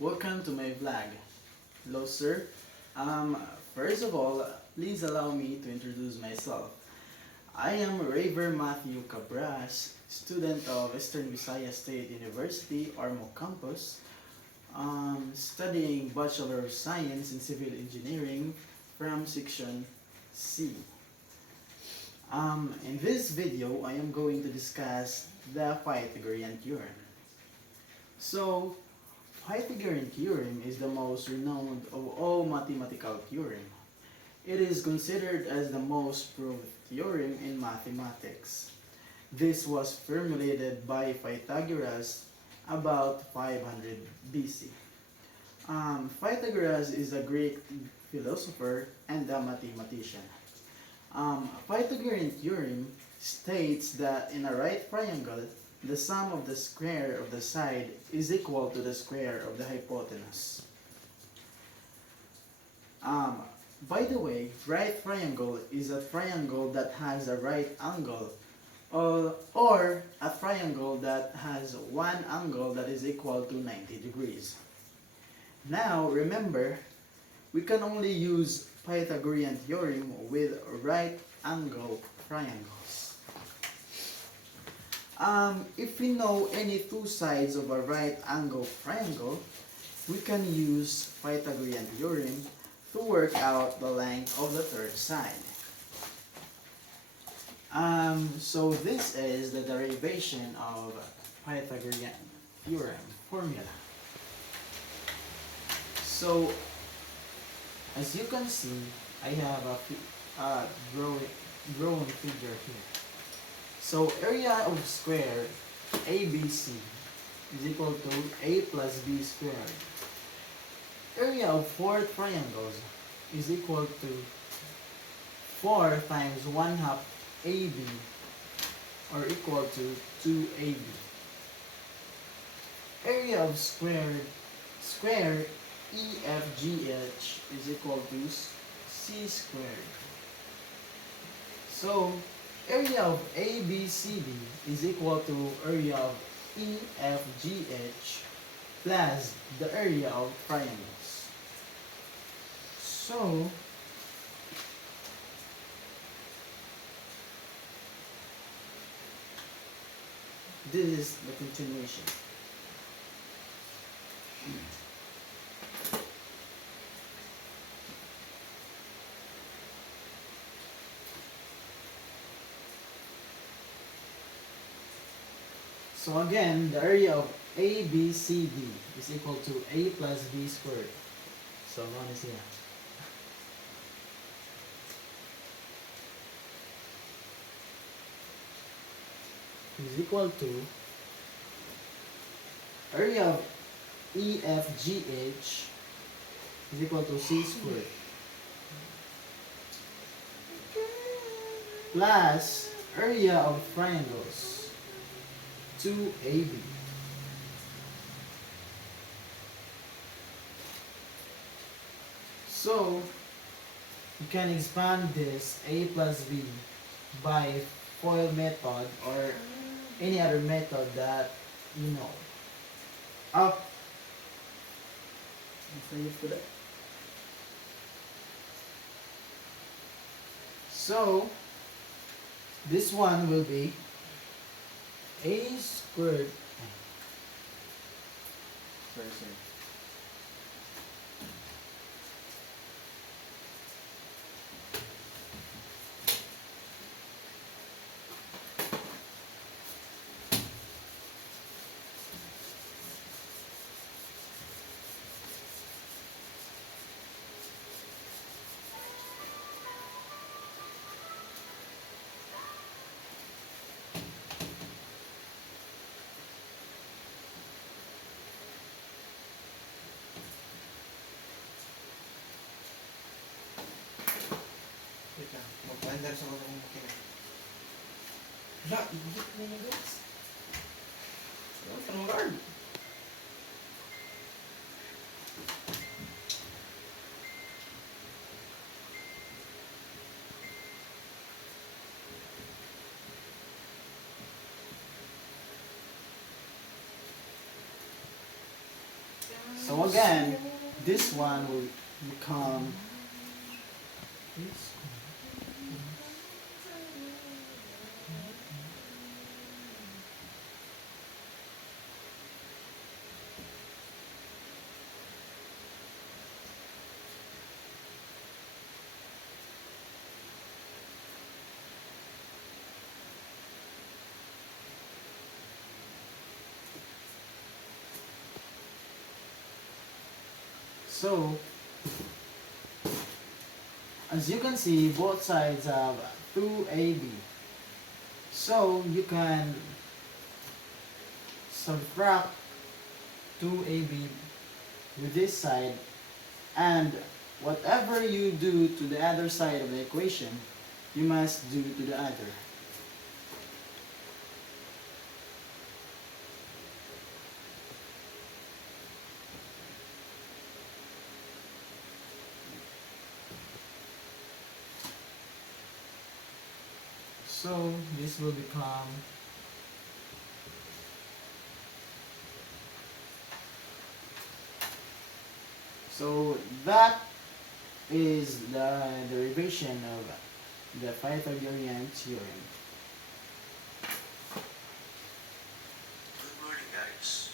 Welcome to my vlog. Hello sir. First of all, please allow me to introduce myself. I am Raver Matthew Cabras, student of Eastern Visayas State University, Ormoc Campus, studying Bachelor of Science in Civil Engineering from Section C. In this video, I am going to discuss the Pythagorean Theorem. So, Pythagorean theorem is the most renowned of all mathematical theorems. It is considered as the most proved theorem in mathematics. This was formulated by Pythagoras about 500 BC. Pythagoras is a Greek philosopher and a mathematician. Pythagorean theorem states that in a right triangle, the sum of the square of the side is equal to the square of the hypotenuse. By the way, right triangle is a triangle that has a right angle or a triangle that has one angle that is equal to 90 degrees. Now remember, we can only use Pythagorean theorem with right angle triangles. If we know any two sides of a right angle triangle, we can use Pythagorean theorem to work out the length of the third side. So this is the derivation of Pythagorean theorem formula. So as you can see, I have a drawing figure here. So area of square ABC is equal to A plus B squared. Area of four triangles is equal to 4 times 1/2 AB or equal to 2AB. Area of square EFGH is equal to C squared. So area of ABCD is equal to area of EFGH plus the area of triangles. So this is the continuation. So again, the area of ABCD is equal to A plus B squared. So known as here. Is equal to area of EFGH is equal to C squared plus area of triangles 2AB. So you can expand this A plus B by FOIL method or any other method that you know. Up. So this one will be A squared. Sorry. Magpandar sa mga makina. Wala, ibigit na yung guys. Wala, tanong guard. So again, this one will become this. So, as you can see, both sides have 2ab. So, you can subtract 2ab with this side, and whatever you do to the other side of the equation, you must do to the other. So this will become that is the derivation of the Pythagorean theorem. Good morning, guys.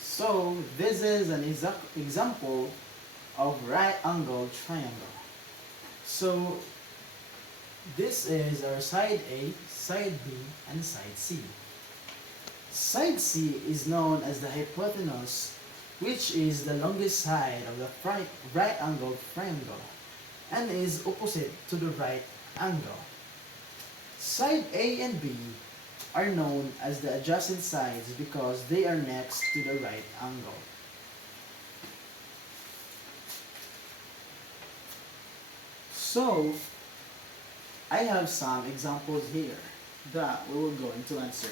So this is an example of right angle triangle. So this is our side A, side B, and side C. Side C is known as the hypotenuse, which is the longest side of the right angle triangle and is opposite to the right angle. Side A and B are known as the adjacent sides because they are next to the right angle. So, I have some examples here that we will going to answer.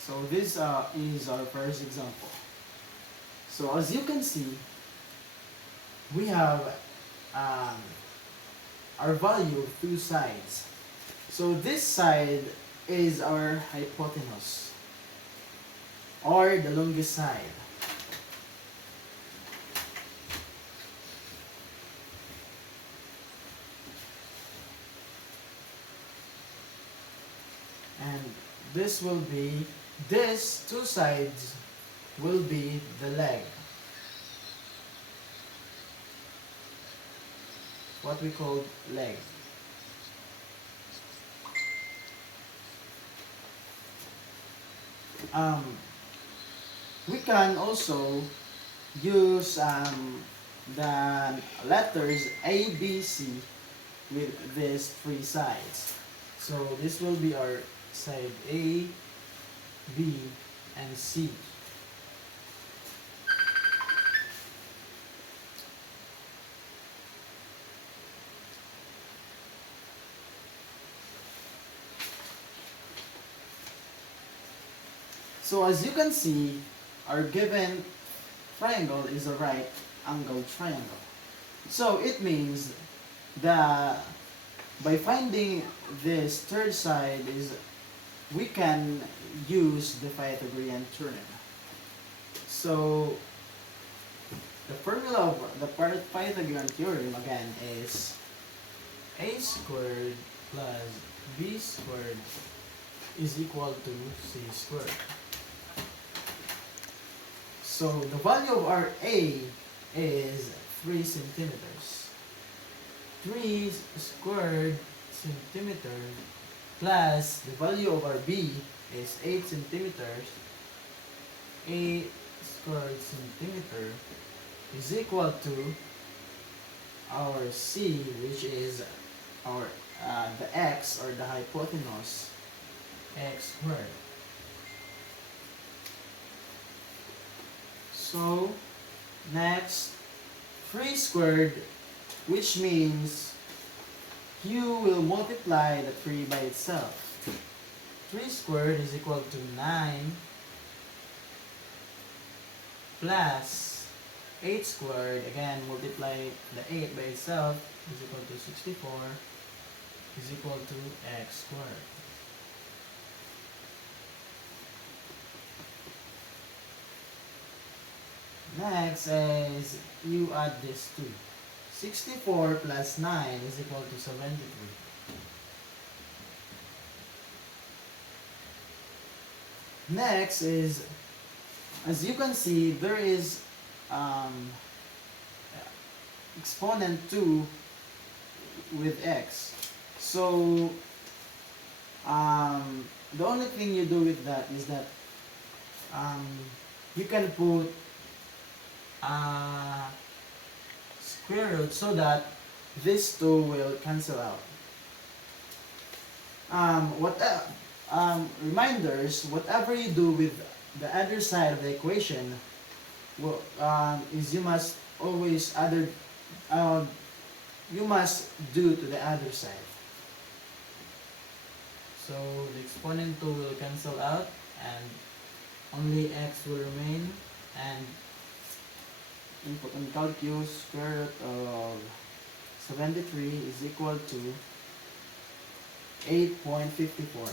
So this is our first example. So as you can see, we have our value of two sides. So this side is our hypotenuse, or the longest side. And this will be, this two sides will be the leg. What we call leg. We can also use the letters A, B, C with these three sides. So this will be our side A, B, and C. So as you can see, our given triangle is a right angle triangle. So it means that by finding this third side we can use the Pythagorean theorem. So The formula of the Pythagorean theorem again is a squared plus b squared is equal to c squared. So the value of our a is 3 centimeters. 3 squared centimeter plus the value of our b is 8 centimeters. 8 squared centimeter is equal to our c, which is our the x or the hypotenuse, x squared. So next, 3 squared, which means you will multiply the 3 by itself. 3 squared is equal to 9 plus 8 squared, again multiply the 8 by itself, is equal to 64, is equal to x squared. Next is you add this two. 64 plus 9 is equal to 73. Next is, as you can see, there is exponent 2 with x. So the only thing you do with that is that you can put square root so that these two will cancel out. Reminders, whatever you do with the other side of the equation, is you must always you must do to the other side. So the exponent 2 will cancel out and only x will remain, and input on calculus, square root of 73 is equal to 8.54.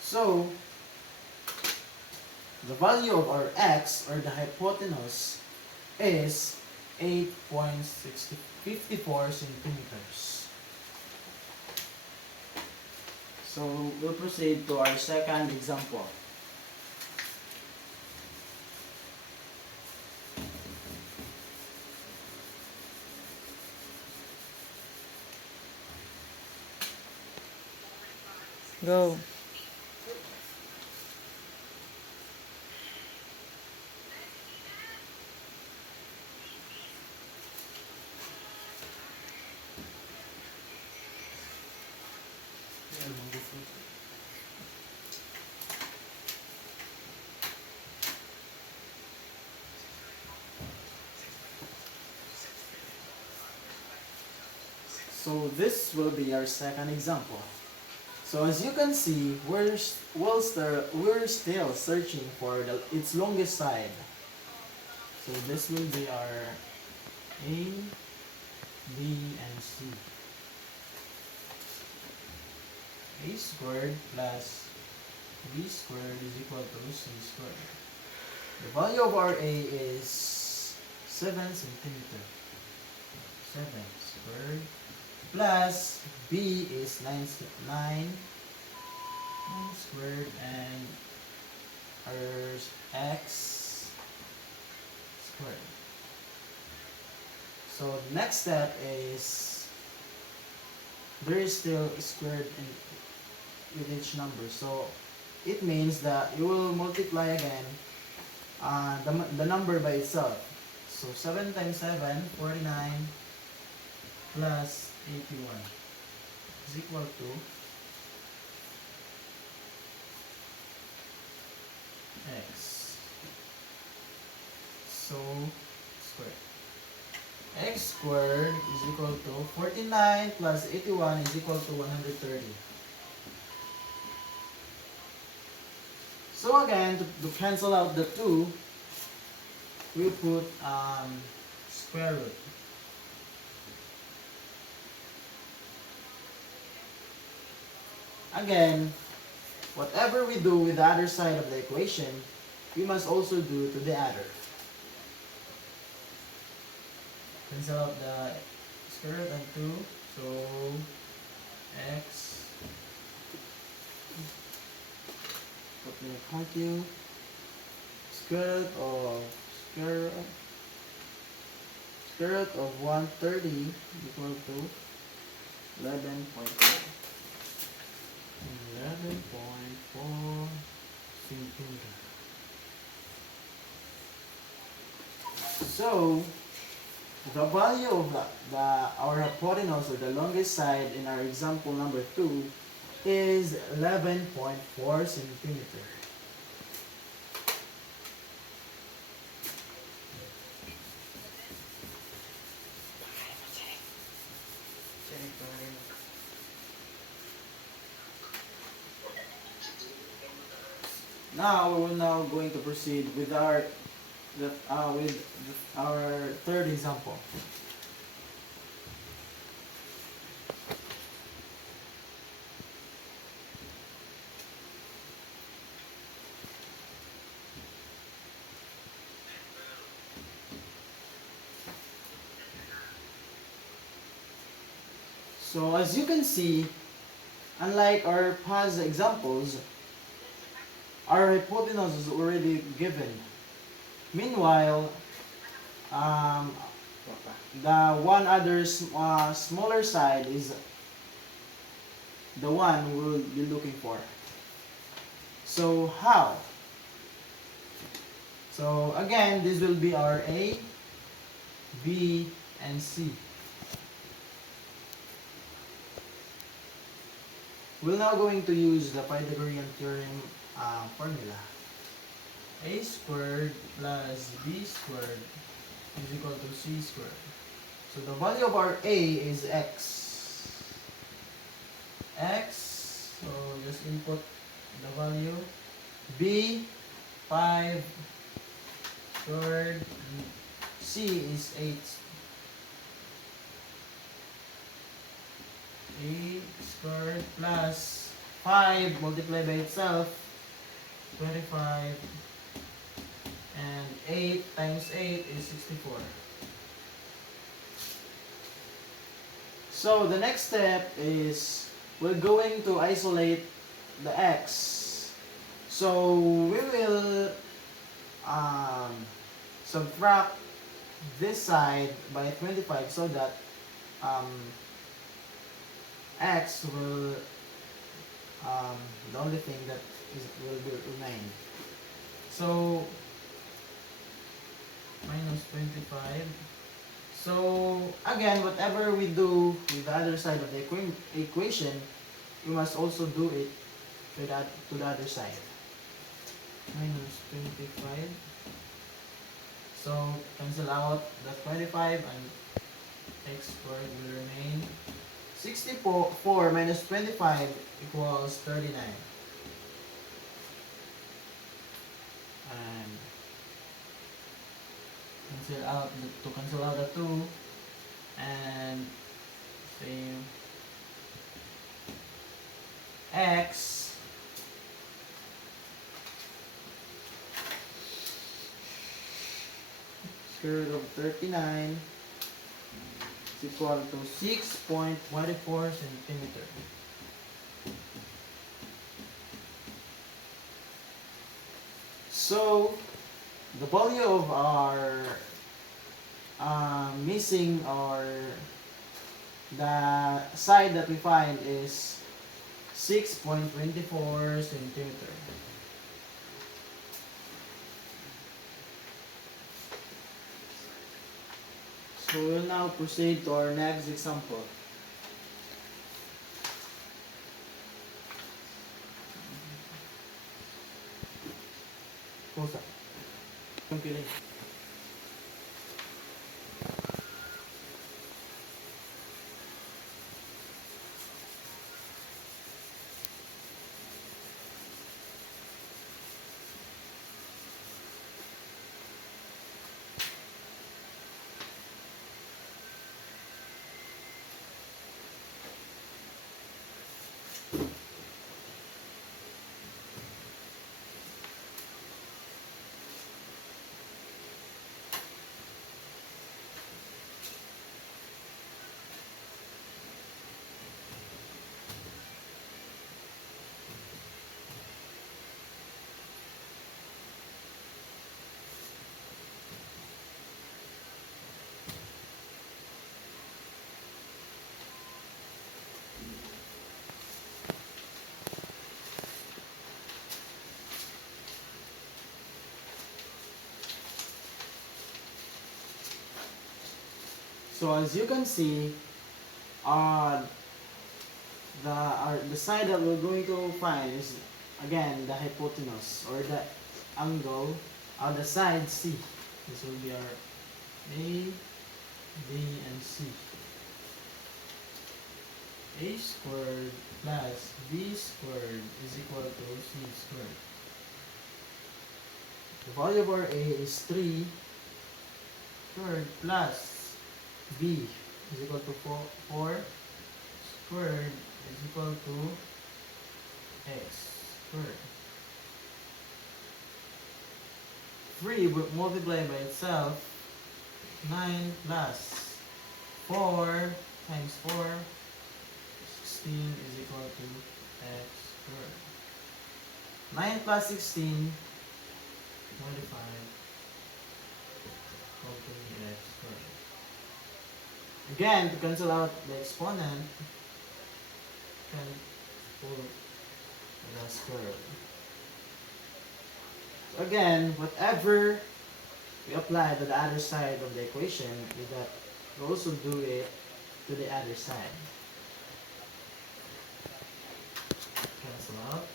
So the value of our x, or the hypotenuse, is 8.54 centimeters. So we'll proceed to our second example. Go. So this will be our second example. So as you can see, we're still searching for its longest side. So this will be our A, B, and C. A squared plus B squared is equal to C squared. The value of our A is 7 centimeter. 7 squared plus B is 9 squared, and our x squared. So the next step is there is still squared with each number. So it means that you will multiply again the number by itself. So 7 times 7, 49 plus 81 is equal to x. So squared. X squared is equal to 49 plus 81 is equal to 130. So again, to cancel out the 2, we put square root. Again, whatever we do with the other side of the equation, we must also do to the other. Cancel out the square root and 2, so x, put me a calcu, square root of 130 equal to 11.4 centimeter. So the value of our hypotenuse, or the longest side in our example number 2, is 11.4 centimeter. Now we will now going to proceed with our third example. So as you can see, unlike our past examples, our hypotenuse is already given. Meanwhile, the one other smaller side is the one we will be looking for. So how? So again, this will be our A, B, and C. We're now going to use the Pythagorean theorem formula. A squared plus B squared is equal to C squared. So the value of our A is x. So just input the value. B, 5 squared. C is 8. 8 squared plus 5 multiplied by itself, 25, and 8 times 8 is 64. So the next step is we're going to isolate the x. So we will subtract this side by 25 so that x will the only thing that will remain. So minus 25. So again, whatever we do with the other side of the equation, we must also do it to the other side. Minus 25. So cancel out the 25 and x squared will remain. 64 minus 25 equals 39. And cancel out the 2, and same x square root of 39 is equal to 6.24 centimeter. So the value of our missing, or the side that we find, is 6.24 centimeter. So we'll now proceed to our next example. Pusa. Calculate. So as you can see, uh, the side that we're going to find is again the hypotenuse or the angle on the side C. This will be our A, B, and C. A squared plus B squared is equal to C squared. The value of our A is 3 squared plus B is equal to 4 squared is equal to x squared. 3 multiplied by itself, 9 plus 4 times 4, 16 is equal to x squared. 9 plus 16 modified equal to x squared. Again, to cancel out the exponent, can pull the square. So again, whatever we apply to the other side of the equation, is that we also do it to the other side. Cancel out.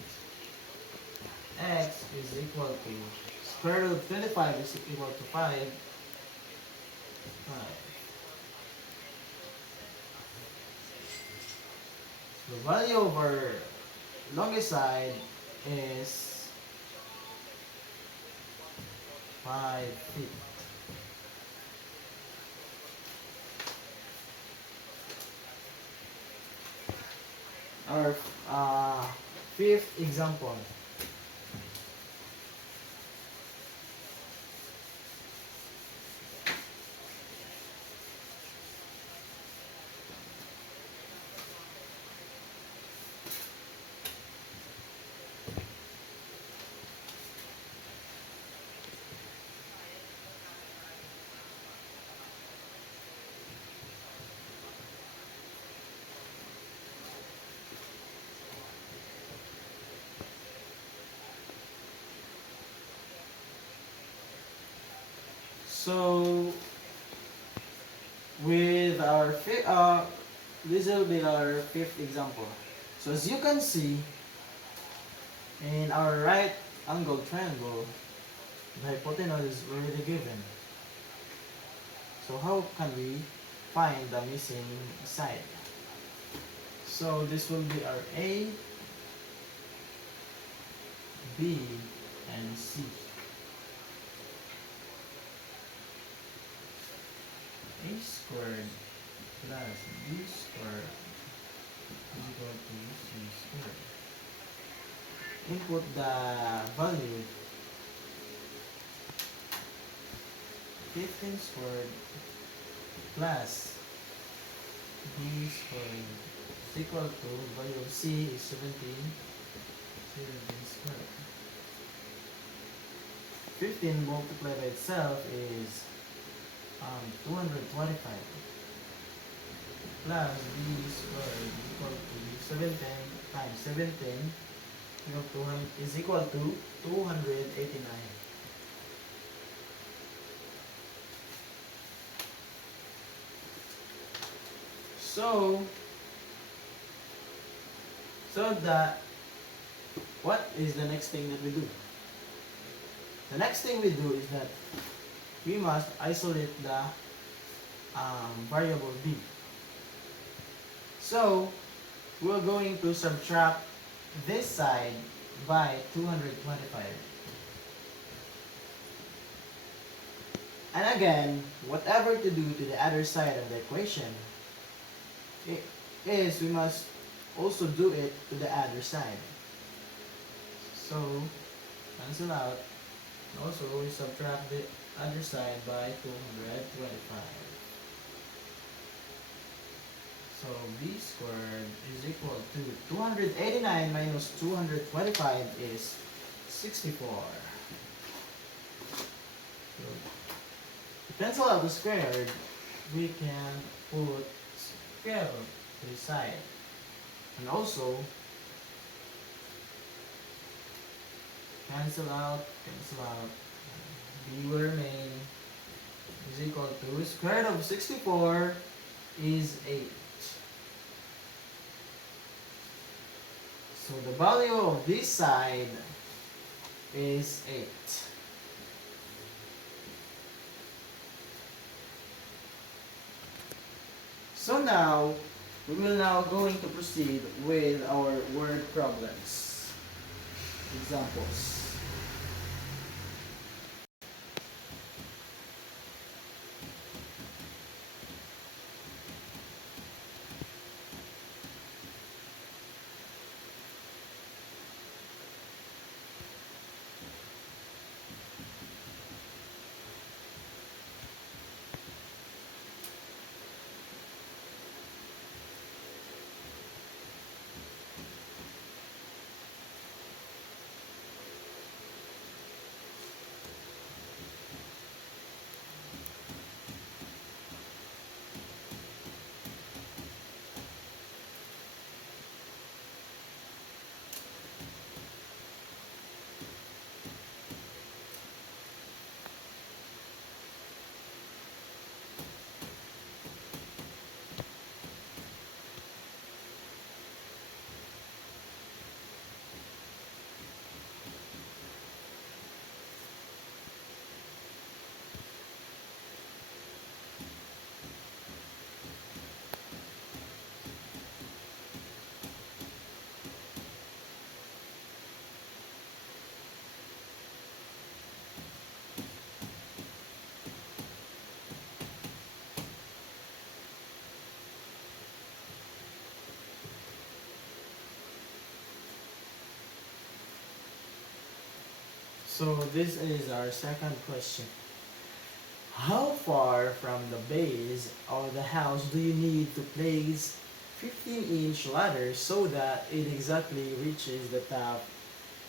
X is equal to square root of 25 is equal to 5. 5. The value of our longest side is 5 feet. Our fifth example. So with our this will be our fifth example. So as you can see, in our right angle triangle, the hypotenuse is already given. So how can we find the missing side? So this will be our A, B, and C. A squared plus B squared is equal to C squared. Input the value 15 squared plus B squared is equal to value of C is 17 squared. 15 multiplied by itself is 225 plus B squared is equal to 17 times 17 is equal to 289. So that what is the next thing that we do? The next thing we do is that we must isolate the variable b. So we're going to subtract this side by 225. And again, whatever to do to the other side of the equation is we must also do it to the other side. So cancel out. Also, we subtract the other side by 225. So b squared is equal to 289 minus 225 is 64. So to cancel out the squared, we can put square root to the side. And also cancel out, b will remain, is equal to square root of 64 is 8. So the value of this side is 8. So now, we will now going to proceed with our word problems. Examples. So this is our second question. How far from the base of the house do you need to place 15-inch ladder so that it exactly reaches the top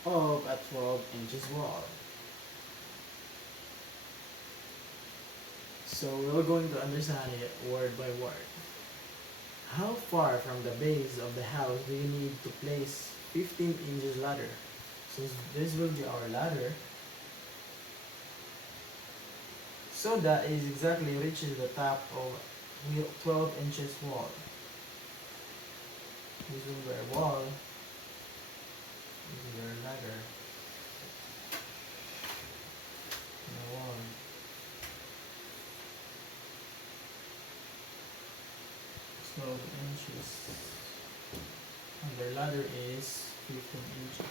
of a 12 inches wall? So we're going to understand it word by word. How far from the base of the house do you need to place 15 inches ladder? So this will be our ladder. So that it exactly reaches the top of 12 inches wall. This will be our wall. This is our ladder. And the wall. It's 12 inches. And the ladder is 15 inches.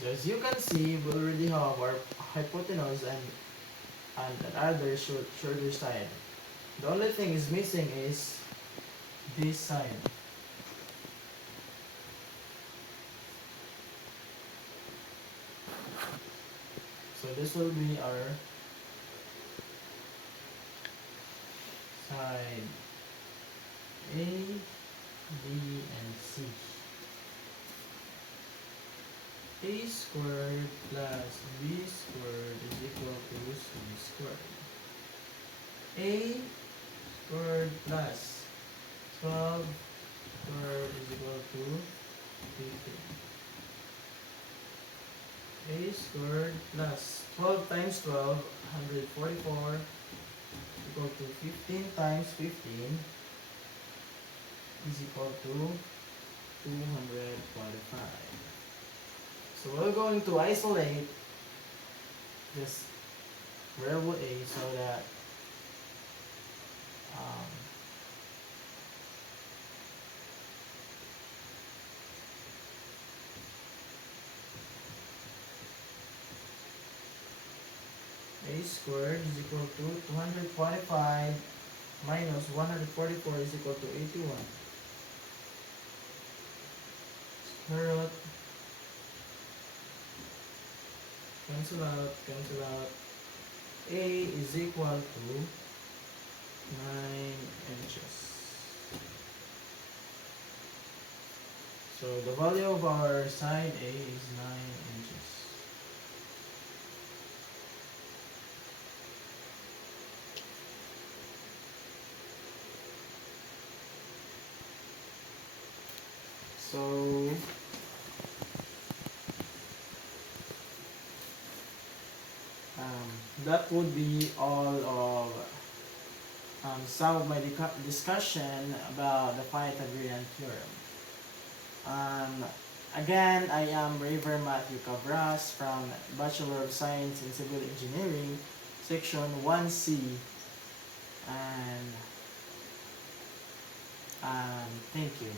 So as you can see, we already have our hypotenuse and another shorter side. The only thing is missing is this side. So this will be our side A, B, and C. A squared plus B squared is equal to C squared. A squared plus 12 squared is equal to 15. A squared plus 12 times 12, 144, equal to 15 times 15 is equal to 245. So we're going to isolate this variable A so that A squared is equal to 245 minus 144 is equal to 81. Square root, cancel out, cancel out. A is equal to 9 inches. So the value of our side A is 9 inches. So that would be all of some of my discussion about the Pythagorean theorem. Um, Again, I am Raver Matthew Cabras from Bachelor of Science in Civil Engineering, Section 1C, and thank you.